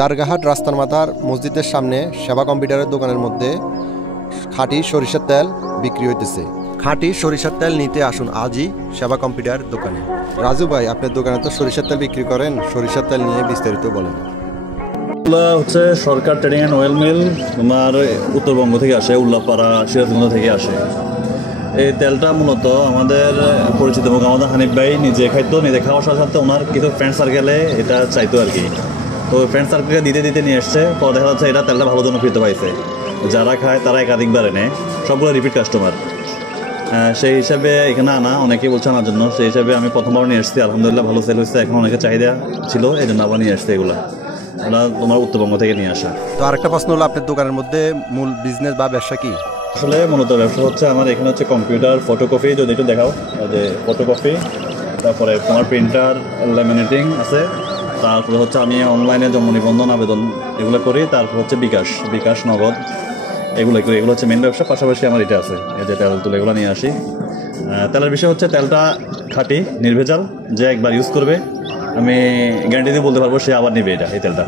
দারগাহাট রাস্তার মাথার মসজিদের সামনে সেবা কম্পিউটারের দোকানের মধ্যে খাঁটি সরিষার তেল বিক্রি হইতেছে। খাঁটি সরিষার তেল নিতে আসুন আজই সেবা কম্পিউটার দোকানে। রাজু ভাই, আপনার দোকানে তো সরিষার তেল বিক্রি করেন, সরিষার তেল নিয়ে বিস্তারিত বলেন। হচ্ছে সরকার ট্রেডিং অ্যান্ড অয়েল মিল, তোমার উত্তরবঙ্গ থেকে আসে, উল্লাপাড়া সিরাজগঞ্জ থেকে আসে। এই তেলটা মূলত আমাদের পরিচিত মুখ আমাদের হানিফ ভাই নিজে খাইতো, নিজে খাওয়ার সাথে সাথে ওনার কিছু ফ্রেন্ড সার্কেলে এটা চাইতো আর কি। তো ফ্রেন্ড সার্কেলকে দিতে দিতে নিয়ে এসছে, পরে দেখা যাচ্ছে এটা তেলটা ভালো জনপ্রিয়তা পাইছে। যারা খায় তারা একাধিকবার এনে, সবগুলো রিপিট কাস্টমার। সেই হিসাবে এখানে আনা, অনেকেই বলছে আনার জন্য। সেই হিসাবে আমি প্রথমবার নিয়ে এসেছি, আলহামদুলিল্লাহ ভালো সেল হয়েছে। এখন অনেকের চাহিদা ছিল, এই জন্য আবার নিয়ে আসছে এগুলো। ওরা তোমার উত্তরবঙ্গ থেকে নিয়ে আসা। তো আরেকটা প্রশ্ন হলো, আপনার দোকানের মধ্যে মূল বিজনেস বা ব্যবসা কি? আসলে মূলত ব্যবসা হচ্ছে আমার এখানে হচ্ছে কম্পিউটার, ফটোকপি, যদি একটু দেখাও, যে ফটোকপি, তারপরে তোমার প্রিন্টার, ল্যামিনেটিং আছে। তারপরে হচ্ছে আমি অনলাইনে জন্ম নিবন্ধন আবেদন এগুলো করি। তারপর হচ্ছে বিকাশ নগদ এগুলো করি। এগুলো হচ্ছে মেন ব্যবসা। পাশাপাশি আমার এটা আছে, এই যে তেল তুলে এগুলো নিয়ে আসি। তেলের বিষয় হচ্ছে তেলটা খাঁটি নির্ভেজাল, যে একবার ইউজ করবে আমি গ্যারান্টি দিয়ে বলতে পারবো সে আবার নেবে এটা, এই তেলটা।